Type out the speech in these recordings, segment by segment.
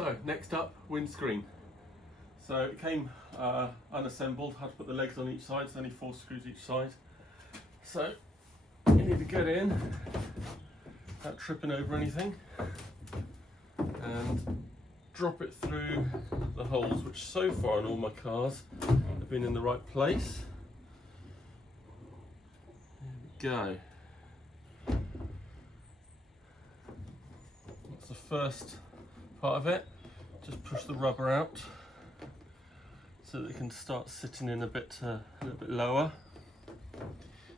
So next up, windscreen. So it came unassembled, had to put the legs on each side, it's only 4 screws each side. So you need to get in without tripping over anything and drop it through the holes, which so far in all my cars have been in the right place. There we go. That's the first part of it. Just push the rubber out so that it can start sitting in a little bit lower.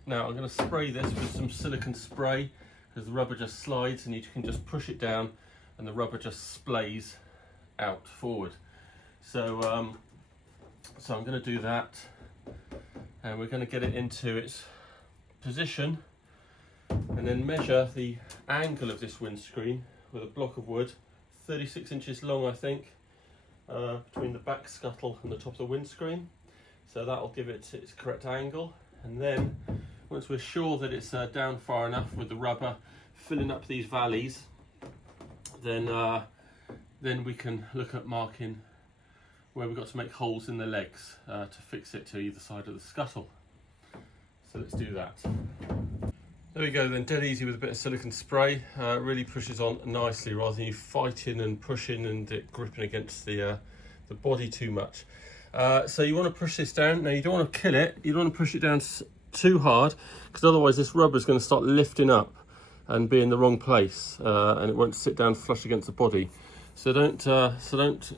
Now I'm going to spray this with some silicone spray because the rubber just slides and you can just push it down and the rubber just splays out forward. So I'm going to do that, and we're going to get it into its position and then measure the angle of this windscreen with a block of wood, 36 inches long I think, between the back scuttle and the top of the windscreen. So that'll give it its correct angle, and then once we're sure that it's down far enough with the rubber filling up these valleys, then we can look at marking where we've got to make holes in the legs to fix it to either side of the scuttle. So let's do that. There we go then, dead easy with a bit of silicone spray. It really pushes on nicely rather than you fighting and pushing and it gripping against the body too much. So you want to push this down. Now you don't want to kill it, you don't want to push it down too hard because otherwise this rubber is going to start lifting up and be in the wrong place and it won't sit down flush against the body. So don't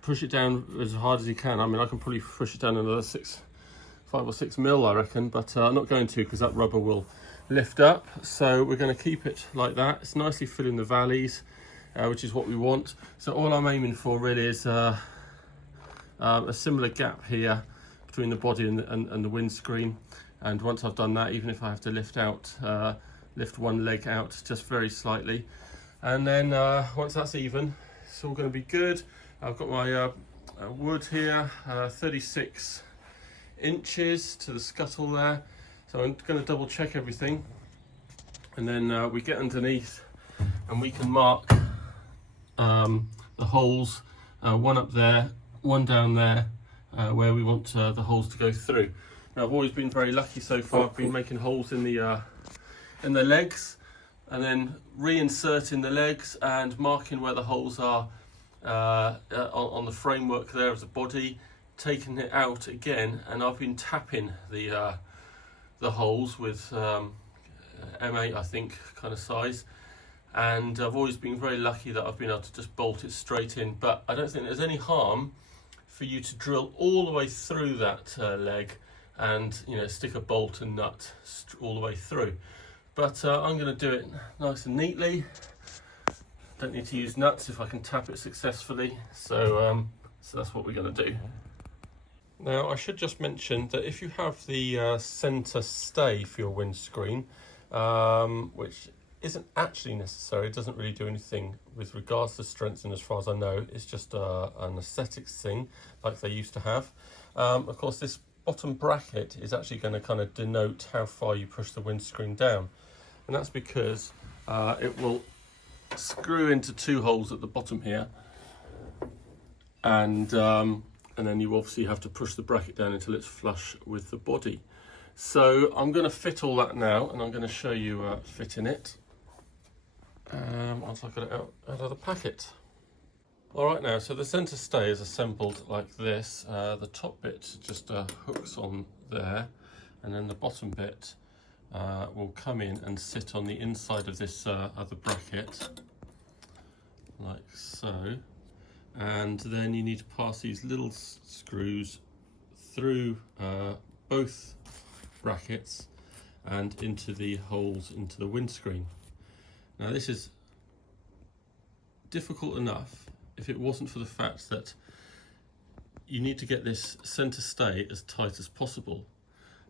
push it down as hard as you can. I mean, I can probably push it down another 5 or 6 mil I reckon, but I'm not going to because that rubber will lift up. So we're going to keep it like that. It's nicely filling the valleys, which is what we want. So all I'm aiming for really is a similar gap here between the body and the windscreen. And once I've done that, even if I have to lift one leg out just very slightly, and then once that's even, it's all going to be good. I've got my wood here, 36 inches to the scuttle there. So I'm going to double check everything, and then we get underneath and we can mark the holes, one up there, one down there, where we want the holes to go through. Now I've always been very lucky so far. I've been making holes in the legs and then reinserting the legs and marking where the holes are on the framework there of the body, taking it out again, and I've been tapping the holes with M8 I think kind of size, and I've always been very lucky that I've been able to just bolt it straight in. But I don't think there's any harm for you to drill all the way through that leg and stick a bolt and nut all the way through. But I'm going to do it nice and neatly. Don't need to use nuts if I can tap it successfully. So that's what we're going to do. Now I should just mention that if you have the centre stay for your windscreen, which isn't actually necessary, it doesn't really do anything with regards to strengthening as far as I know, it's just an aesthetics thing like they used to have. Of course this bottom bracket is actually going to kind of denote how far you push the windscreen down, and that's because it will screw into 2 holes at the bottom here, and then you obviously have to push the bracket down until it's flush with the body. So I'm going to fit all that now, and I'm going to show you fitting it once I've got it out of the packet. Alright, now so the centre stay is assembled like this. The top bit just hooks on there, and then the bottom bit will come in and sit on the inside of this other bracket like so. And then you need to pass these little screws through both brackets and into the holes into the windscreen. Now this is difficult enough if it wasn't for the fact that you need to get this centre stay as tight as possible,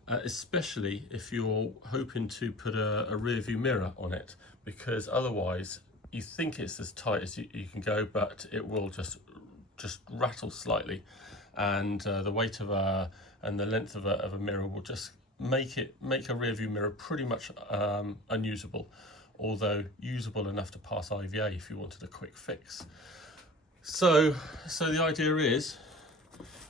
especially if you're hoping to put a rear view mirror on it, because otherwise you think it's as tight as you can go, but it will just rattle slightly, and the weight of and the length of a mirror will just make a rear view mirror pretty much unusable, although usable enough to pass IVA if you wanted a quick fix. So the idea is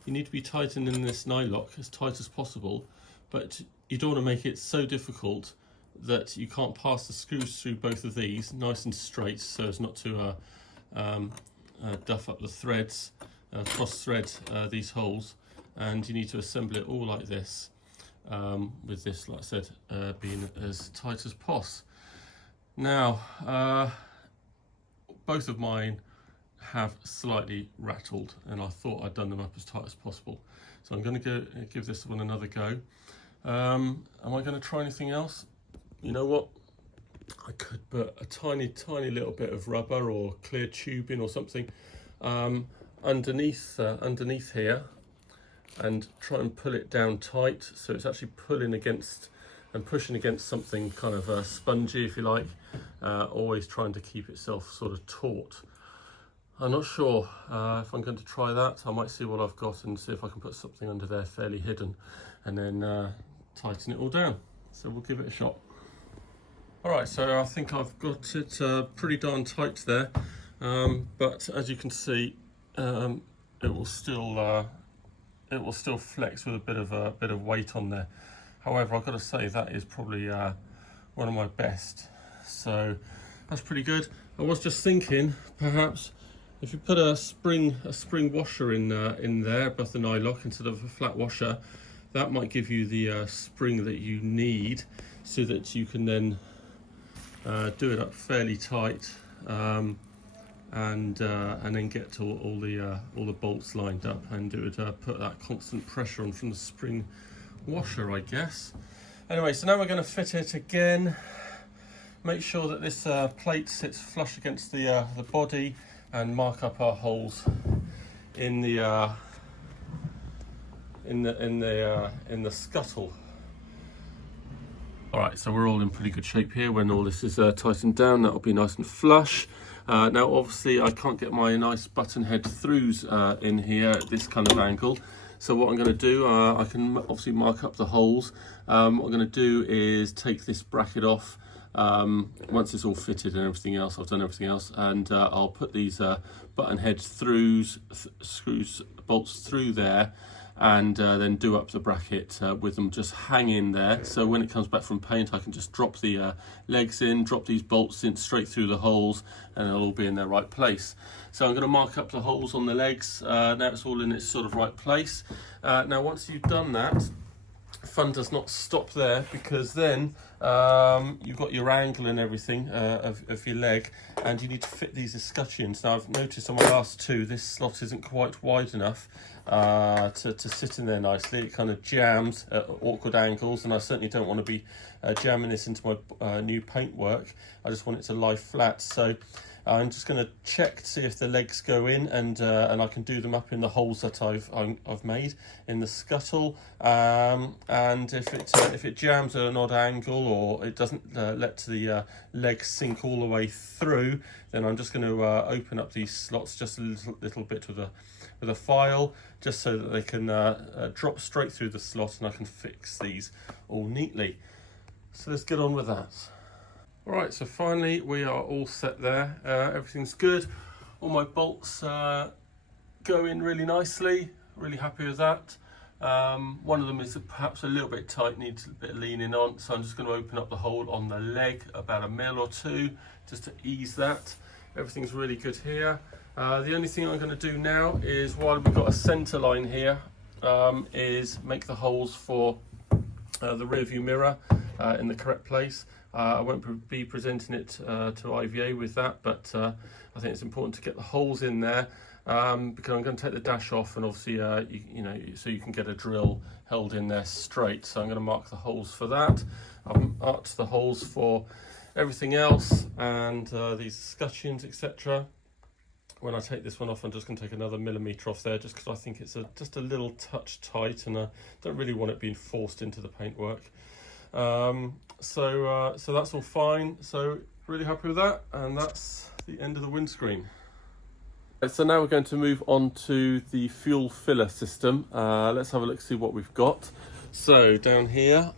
you need to be tightening this nylock as tight as possible, but you don't want to make it so difficult that you can't pass the screws through both of these nice and straight, so as not to duff up the threads, cross thread these holes, and you need to assemble it all like this, with this, like I said, being as tight as possible. Now, both of mine have slightly rattled, and I thought I'd done them up as tight as possible. So I'm going to give this one another go. Am I going to try anything else? You know what? I could put a tiny little bit of rubber or clear tubing or something underneath here, and try and pull it down tight so it's actually pulling against and pushing against something kind of spongy, if you like, always trying to keep itself sort of taut. I'm not sure if I'm going to try that. I might see what I've got and see if I can put something under there fairly hidden, and then tighten it all down. So we'll give it a shot. All right, so I think I've got it pretty darn tight there, but as you can see, it will still flex with a bit of weight on there. However, I've got to say that is probably one of my best. So that's pretty good. I was just thinking, perhaps if you put a spring washer in there above the nylock instead of a flat washer, that might give you the spring that you need, so that you can then do it up fairly tight, and then get to all the bolts lined up, and it would put that constant pressure on from the spring washer, I guess. Anyway, so now we're going to fit it again. Make sure that this plate sits flush against the body, and mark up our holes in the scuttle. All right, so we're all in pretty good shape here. When all this is tightened down, that'll be nice and flush. Now, obviously, I can't get my nice button head throughs in here at this kind of angle. So what I'm going to do, I can obviously mark up the holes. What I'm going to do is take this bracket off. Once it's all fitted and everything else, I've done everything else, and I'll put these button head throughs, screws, bolts through there, and then do up the bracket with them just hanging there. So when it comes back from paint, I can just drop the legs in, drop these bolts in straight through the holes, and it'll all be in their right place. So I'm going to mark up the holes on the legs. Now it's all in its sort of right place. Now once you've done that, fun does not stop there, because then you've got your angle and everything of your leg, and you need to fit these escutcheons. Now I've noticed on my last two, this slot isn't quite wide enough to sit in there nicely. It kind of jams at awkward angles, and I certainly don't want to be jamming this into my new paintwork. I just want it to lie flat. So I'm just going to check to see if the legs go in, and I can do them up in the holes that I've made in the scuttle. And if it jams at an odd angle, or it doesn't let the legs sink all the way through, then I'm just going to open up these slots just a little bit with a file, just so that they can drop straight through the slot, and I can fix these all neatly. So let's get on with that. All right, so finally we are all set there. Everything's good. All my bolts go in really nicely. Really happy with that. One of them is perhaps a little bit tight, needs a bit of leaning on, so I'm just going to open up the hole on the leg about 1 mil or 2 just to ease that. Everything's really good here. The only thing I'm going to do now is, while we've got a centre line here, is make the holes for the rear view mirror in the correct place. I won't be presenting it to IVA with that, but I think it's important to get the holes in there, because I'm going to take the dash off, and obviously you know, so you can get a drill held in there straight. So I'm going to mark the holes for that. I've marked the holes for everything else, and these escutcheons, etc. When I take this one off, I'm just going to take another millimetre off there, just because I think it's just a little touch tight, and I don't really want it being forced into the paintwork. So that's all fine. So really happy with that, and that's the end of the windscreen. So now we're going to move on to the fuel filler system. Let's have a look, see what we've got. So down here,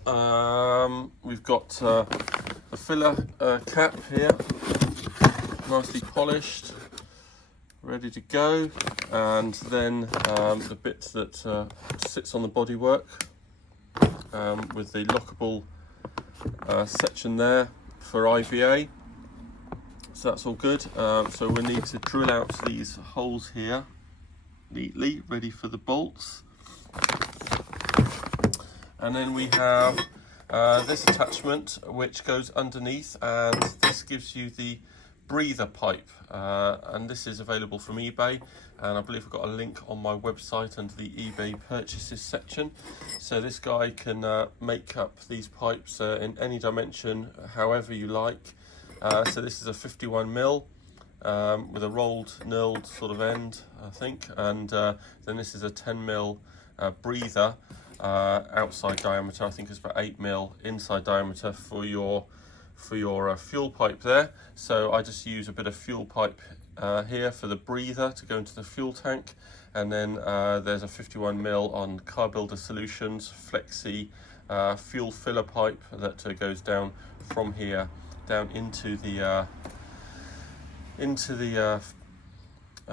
we've got a filler cap here, nicely polished, ready to go. And then the bit that sits on the bodywork with the lockable section there for IVA. So that's all good. So we need to drill out these holes here neatly, ready for the bolts. And then we have this attachment which goes underneath, and this gives you the breather pipe, and this is available from eBay, and I believe I've got a link on my website under the eBay purchases section. So this guy can make up these pipes in any dimension, however you like. So this is a 51mm with a rolled knurled sort of end, I think, and then this is a 10mm breather outside diameter. I think it's about 8mm inside diameter for your fuel pipe there. So I just use a bit of fuel pipe here for the breather to go into the fuel tank, and then there's a 51mm on Car Builder Solutions Flexi fuel filler pipe that goes down from here down into the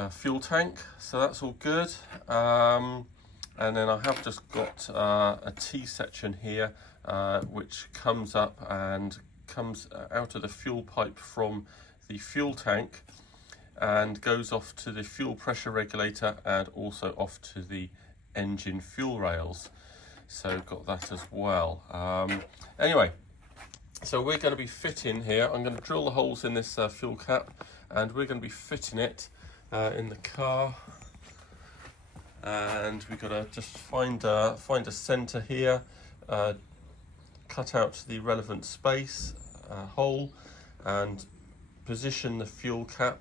fuel tank. So that's all good. And then I have just got a T section here which comes up and comes out of the fuel pipe from the fuel tank and goes off to the fuel pressure regulator and also off to the engine fuel rails. So got that as well. Anyway, so we're going to be fitting here. I'm going to drill the holes in this fuel cap, and we're going to be fitting it in the car. And we've got to just find a center here, cut out the relevant space hole, and position the fuel cap.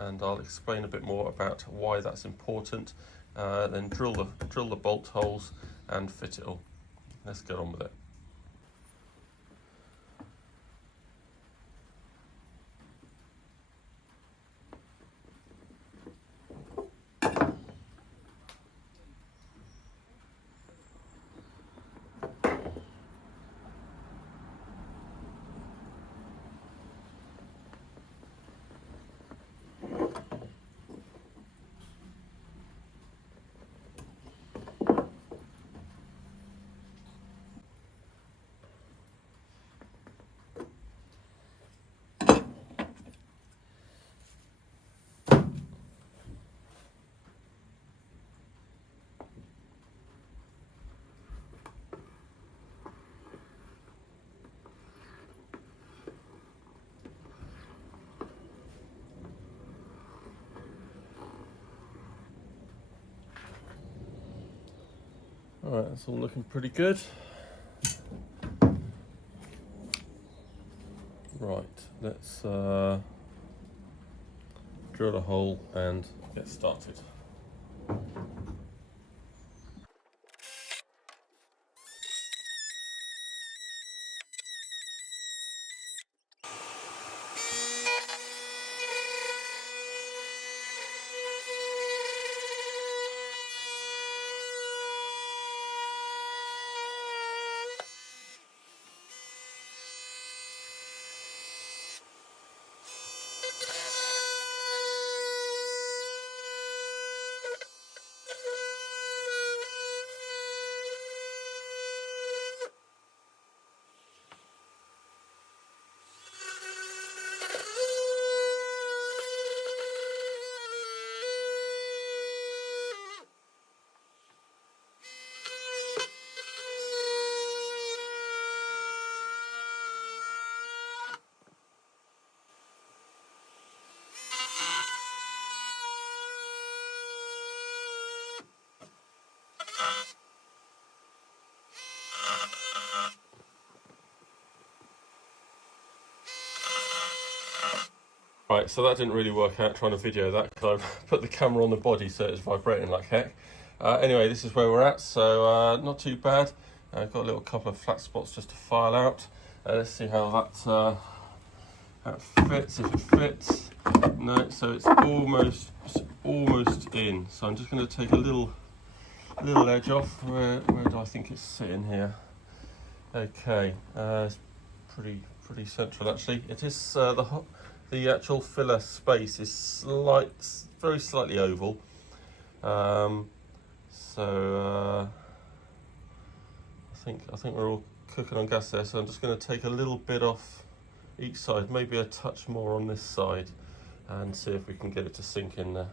And I'll explain a bit more about why that's important. Then drill the bolt holes and fit it all. Let's get on with it. All right, that's all looking pretty good. Right, let's drill a hole and get started. Right, so that didn't really work out trying to video that because I put the camera on the body so it's vibrating like heck. Anyway, this is where we're at, so not too bad. I've got a little couple of flat spots just to file out. Let's see how that fits, if it fits. No, so it's almost in. So I'm just going to take a little edge off. Where do I think it's sitting here? Okay, it's pretty central actually. It is the actual filler space is very slightly oval. I think we're all cooking on gas there, so I'm just going to take a little bit off each side, maybe a touch more on this side, and see if we can get it to sink in there.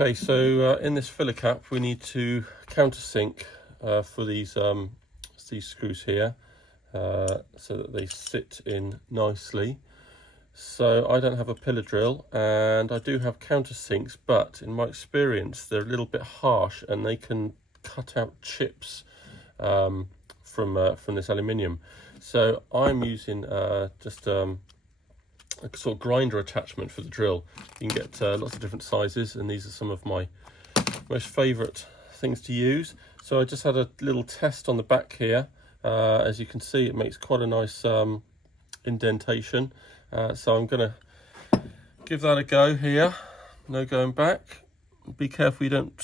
Okay, so in this filler cap we need to countersink for these screws here, so that they sit in nicely. So I don't have a pillar drill and I do have countersinks, but in my experience they're a little bit harsh and they can cut out chips from this aluminium. So I'm using just a sort of grinder attachment for the drill. You can get lots of different sizes, and these are some of my most favourite things to use. So I just had a little test on the back here. As you can see, it makes quite a nice indentation. So I'm going to give that a go here. No going back. Be careful you don't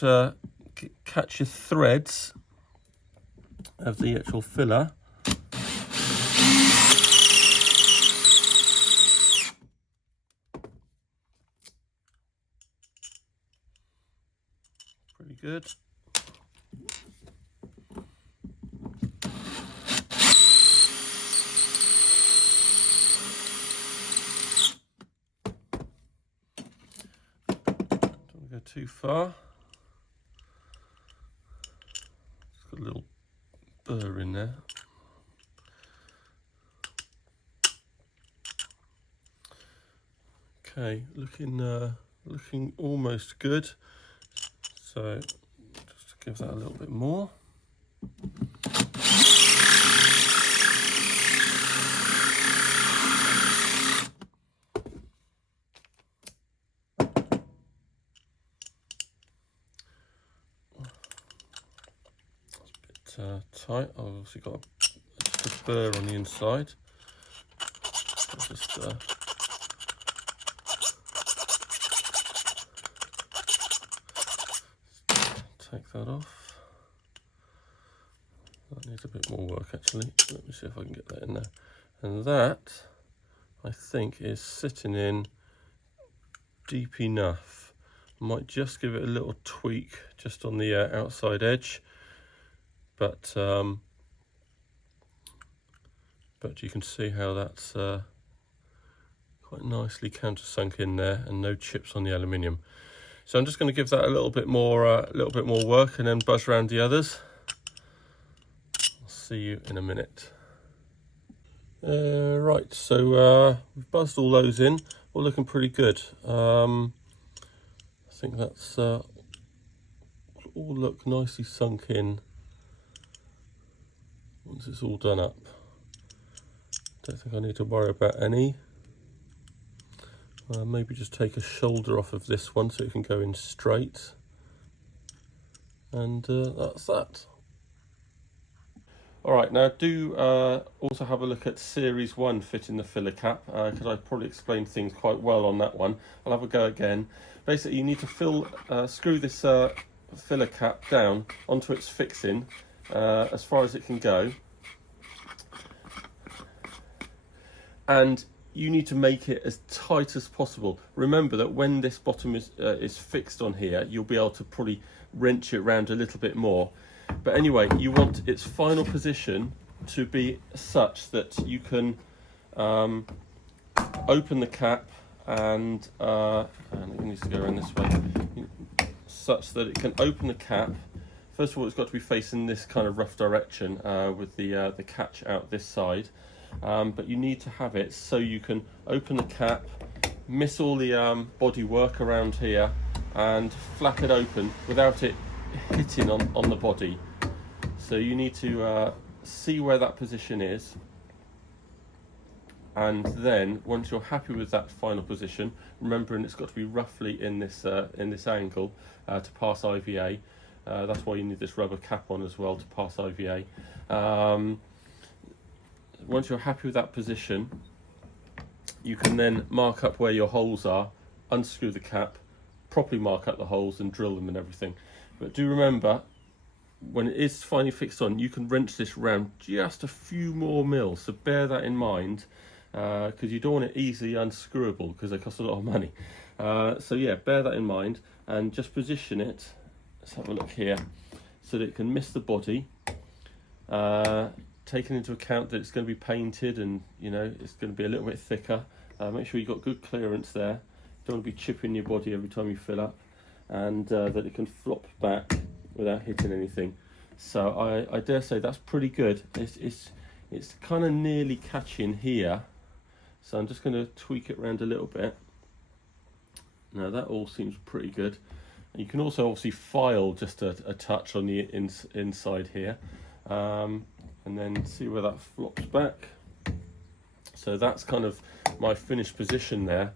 catch your threads of the actual filler. Pretty good. Don't go too far. It's got a little burr in there. Okay, looking almost good. So just give that a little bit more. It's a bit tight. I've obviously got just a burr on the inside. I'll just take that off. That needs a bit more work actually. Let me see if I can get that in there. And that, I think, is sitting in deep enough. Might just give it a little tweak just on the outside edge, but you can see how that's quite nicely countersunk in there, and no chips on the aluminium. So I'm just going to give that a little bit more work, and then buzz around the others. I'll see you in a minute. Right, so we've buzzed all those in. All looking pretty good. I think that's all look nicely sunk in once it's all done up. Don't think I need to worry about any. Maybe just take a shoulder off of this one so it can go in straight, and that's that. Alright, now do also have a look at Series 1 fitting the filler cap, because I probably explained things quite well on that one. I'll have a go again. Basically you need to screw this filler cap down onto its fixing as far as it can go, and you need to make it as tight as possible. Remember that when this bottom is fixed on here, you'll be able to probably wrench it around a little bit more. But anyway, you want its final position to be such that you can open the cap, and it needs to go around this way, such that it can open the cap. First of all, it's got to be facing this kind of rough direction with the catch out this side. but you need to have it so you can open the cap, miss all the body work around here, and flap it open without it hitting on the body. So you need to see where that position is, and then once you're happy with that final position, remembering it's got to be roughly in this angle to pass IVA. That's why you need this rubber cap on as well, to pass IVA. Once you're happy with that position, you can then mark up where your holes are, unscrew the cap, properly mark up the holes and drill them and everything. But do remember, when it is finally fixed on, you can wrench this round just a few more mils, so bear that in mind, because you don't want it easily unscrewable because they cost a lot of money. So yeah, bear that in mind and just position it. Let's have a look here, so that it can miss the body, taking into account that it's going to be painted and it's going to be a little bit thicker. Make sure you've got good clearance there. Don't want to be chipping your body every time you fill up, and that it can flop back without hitting anything. So I dare say that's pretty good. It's kind of nearly catching here, so I'm just going to tweak it around a little bit. Now that all seems pretty good. And you can also obviously file just a touch on the inside here, and then see where that flops back. So that's kind of my finished position there.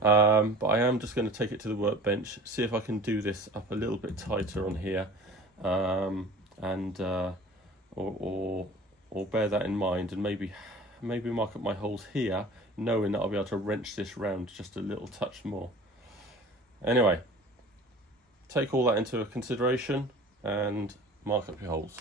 But I am just going to take it to the workbench, see if I can do this up a little bit tighter on here, or bear that in mind, and maybe mark up my holes here, knowing that I'll be able to wrench this round just a little touch more. Anyway, take all that into consideration and mark up your holes.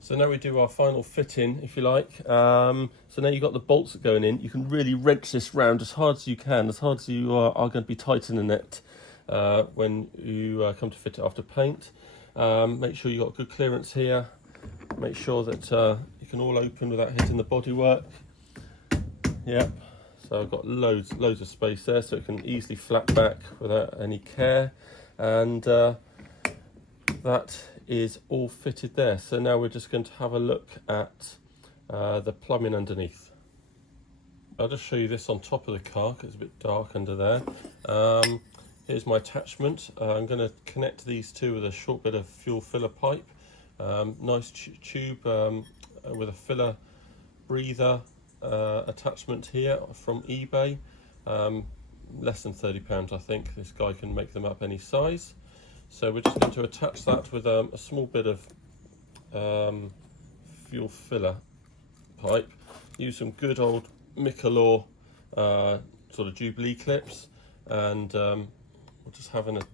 So now we do our final fitting, if you like. So now you've got the bolts going in, you can really wrench this round as hard as you can, as hard as you are going to be tightening it when you come to fit it after paint. Make sure you've got good clearance here. Make sure that you can all open without hitting the bodywork. Yep. So I've got loads of space there, so it can easily flap back without any care. And that is all fitted there. So now we're just going to have a look at the plumbing underneath. I'll just show you this on top of the car because it's a bit dark under there. Here's my attachment. I'm going to connect these two with a short bit of fuel filler pipe. Nice tube with a filler breather attachment here from eBay. Less than £30, I think. This guy can make them up any size. So we're just going to attach that with a small bit of fuel filler pipe. Use some good old Michelor sort of Jubilee clips, and we'll just have it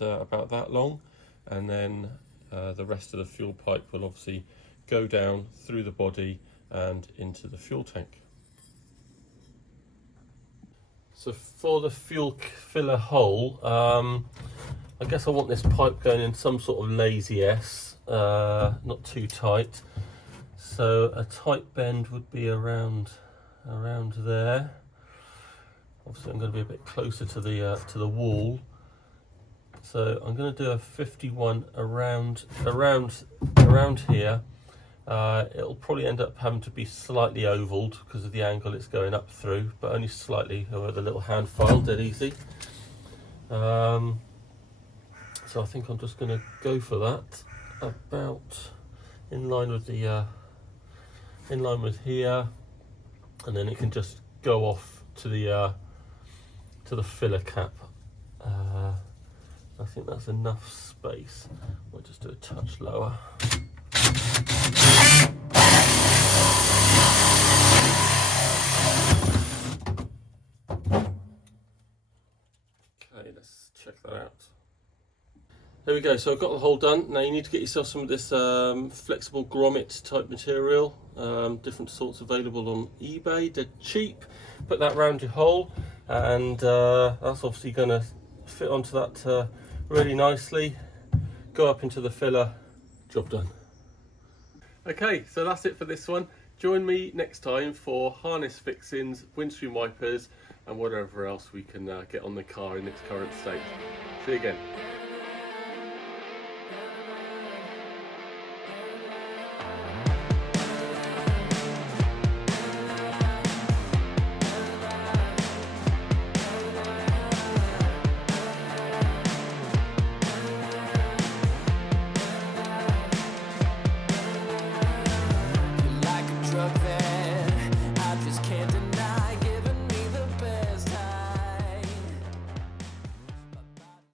about that long, and then the rest of the fuel pipe will obviously go down through the body and into the fuel tank. So for the fuel filler hole, I guess I want this pipe going in some sort of lazy S, not too tight. So a tight bend would be around there. Obviously I'm going to be a bit closer to the wall. So I'm going to do a 51 around here. It'll probably end up having to be slightly ovalled because of the angle it's going up through, but only slightly with a little hand file, dead easy. So I think I'm just going to go for that, about in line with the here, and then it can just go off to the filler cap I think that's enough space. We'll just do a touch lower. Okay, let's check that out. There we go, so I've got the hole done. Now you need to get yourself some of this flexible grommet type material. Different sorts available on eBay, they're cheap. Put that around your hole, and that's obviously going to fit onto that really nicely. Go up into the filler, job done. Okay, so that's it for this one. Join me next time for harness fixings, windscreen wipers, and whatever else we can get on the car in its current state. See you again.